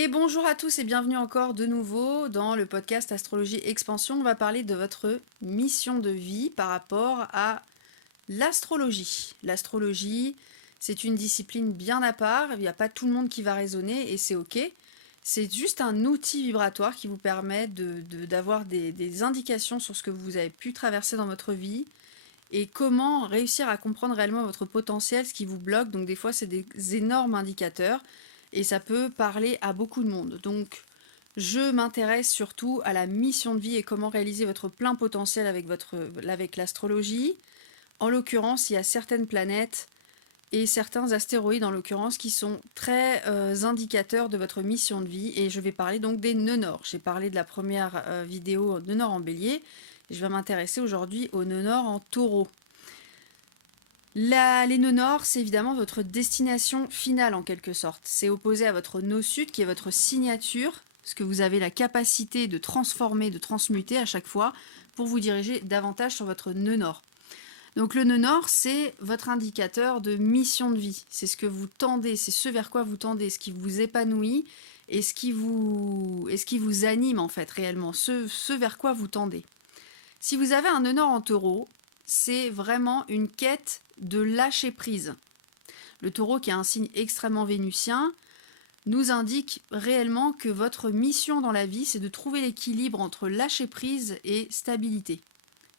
Et bonjour à tous et bienvenue encore de nouveau dans le podcast Astrologie Expansion. On va parler de votre mission de vie par rapport à l'astrologie. L'astrologie, c'est une discipline bien à part, il n'y a pas tout le monde qui va raisonner et c'est ok. C'est juste un outil vibratoire qui vous permet d'avoir des indications sur ce que vous avez pu traverser dans votre vie et comment réussir à comprendre réellement votre potentiel, ce qui vous bloque. Donc des fois, c'est des énormes indicateurs et ça peut parler à beaucoup de monde. Donc je m'intéresse surtout à la mission de vie et comment réaliser votre plein potentiel avec l'astrologie. En l'occurrence, il y a certaines planètes et certains astéroïdes en l'occurrence qui sont très indicateurs de votre mission de vie et je vais parler donc des nœuds nord. J'ai parlé de la première vidéo nœud nord en bélier et je vais m'intéresser aujourd'hui aux nœuds nord en taureau. Les nœuds nord, c'est évidemment votre destination finale en quelque sorte. C'est opposé à votre nœud sud qui est votre signature, ce que vous avez la capacité de transformer, de transmuter à chaque fois pour vous diriger davantage sur votre nœud nord. Donc le nœud nord, c'est votre indicateur de mission de vie. C'est ce que vous tendez, c'est ce vers quoi vous tendez, ce qui vous épanouit et ce qui vous anime en fait réellement, ce vers quoi vous tendez. Si vous avez un nœud nord en taureau, c'est vraiment une quête de lâcher prise. Le taureau, qui est un signe extrêmement vénusien, nous indique réellement que votre mission dans la vie, c'est de trouver l'équilibre entre lâcher prise et stabilité.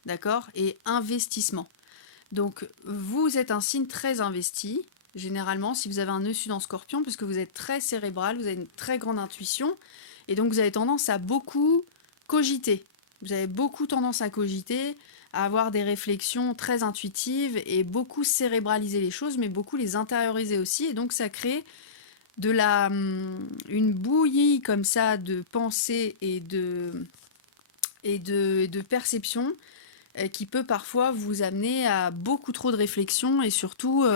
D'accord? Et investissement. Donc, vous êtes un signe très investi, généralement, si vous avez un nœud sud en scorpion, puisque vous êtes très cérébral, vous avez une très grande intuition, et donc vous avez tendance à beaucoup cogiter. Vous avez beaucoup tendance à cogiter, à avoir des réflexions très intuitives et beaucoup cérébraliser les choses, mais beaucoup les intérioriser aussi, et donc ça crée une bouillie comme ça de pensée et de perception qui peut parfois vous amener à beaucoup trop de réflexion et surtout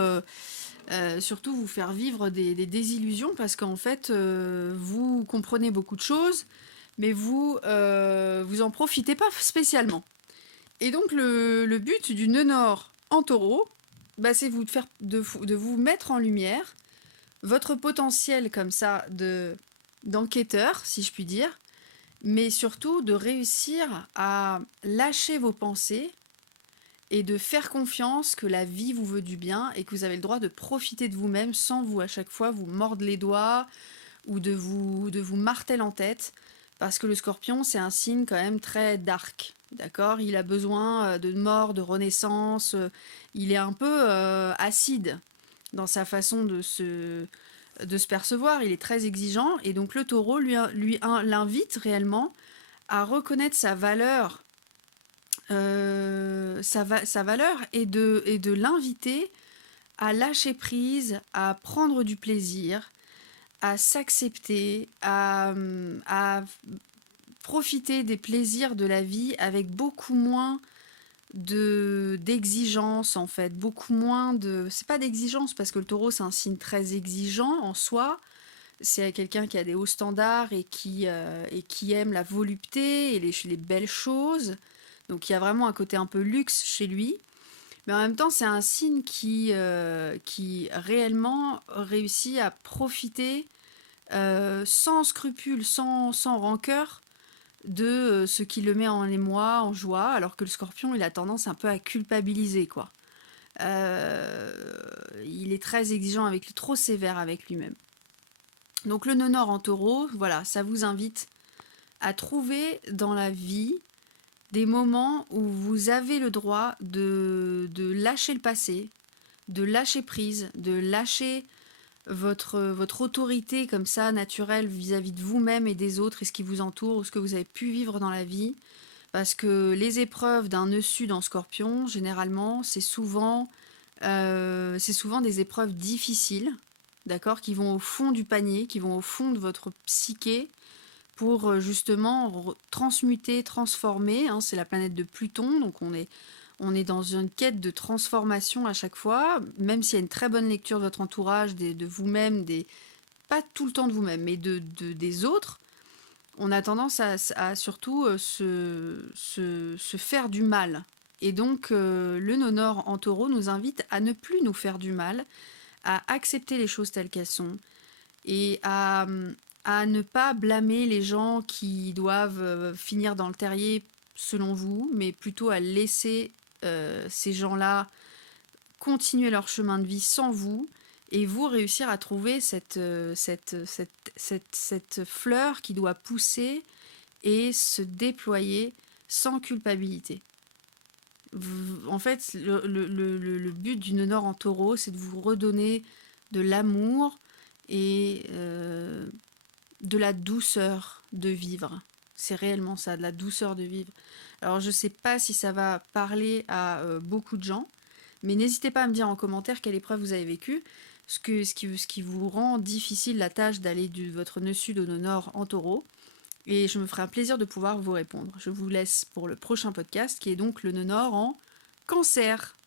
vous faire vivre des désillusions parce qu'en fait, vous comprenez beaucoup de choses, mais vous en profitez pas spécialement. Et donc le but du nœud nord en taureau, bah, c'est de vous mettre en lumière votre potentiel comme ça d'enquêteur, si je puis dire, mais surtout de réussir à lâcher vos pensées et de faire confiance que la vie vous veut du bien et que vous avez le droit de profiter de vous-même sans vous à chaque fois vous mordre les doigts ou de vous marteler en tête. Parce que le scorpion, c'est un signe quand même très dark. D'accord? Il a besoin de mort, de renaissance. Il est un peu acide dans sa façon de se percevoir. Il est très exigeant. Et donc le taureau l'invite réellement à reconnaître sa valeur sa valeur et de l'inviter à lâcher prise, à prendre du plaisir, à s'accepter, à profiter des plaisirs de la vie avec beaucoup moins d'exigence en fait, beaucoup moins de... C'est pas d'exigence parce que le taureau c'est un signe très exigeant en soi, c'est quelqu'un qui a des hauts standards et qui aime la volupté et les belles choses. Donc il y a vraiment un côté un peu luxe chez lui. Mais en même temps, c'est un signe qui réellement réussit à profiter sans scrupule, sans rancœur de ce qui le met en émoi, en joie, alors que le scorpion, il a tendance un peu à culpabiliser, quoi. Il est très exigeant avec lui, trop sévère avec lui-même. Donc le nœud nord en taureau, voilà, ça vous invite à trouver dans la vie des moments où vous avez le droit de lâcher le passé, de lâcher prise, de lâcher votre autorité comme ça, naturelle, vis-à-vis de vous-même et des autres et ce qui vous entoure, ou ce que vous avez pu vivre dans la vie. Parce que les épreuves d'un nœud sud en scorpion, généralement, c'est souvent des épreuves difficiles, d'accord, qui vont au fond du panier, qui vont au fond de votre psyché, pour justement transmuter, transformer. Hein, c'est la planète de Pluton, donc on est dans une quête de transformation à chaque fois, même s'il y a une très bonne lecture de votre entourage, de vous-même, pas tout le temps de vous-même, mais des autres. On a tendance à surtout se faire du mal. Et donc, le nœud nord en taureau nous invite à ne plus nous faire du mal, à accepter les choses telles qu'elles sont, et à ne pas blâmer les gens qui doivent finir dans le terrier selon vous, mais plutôt à laisser ces gens-là continuer leur chemin de vie sans vous, et vous réussir à trouver cette fleur qui doit pousser et se déployer sans culpabilité. En fait, le but d'une Nord en taureau, c'est de vous redonner de l'amour et de la douceur de vivre. C'est réellement ça, de la douceur de vivre. Alors, je ne sais pas si ça va parler à beaucoup de gens, mais n'hésitez pas à me dire en commentaire quelle épreuve vous avez vécue, ce qui vous rend difficile la tâche d'aller de votre nœud sud au nœud nord en taureau. Et je me ferai un plaisir de pouvoir vous répondre. Je vous laisse pour le prochain podcast, qui est donc le nœud nord en cancer.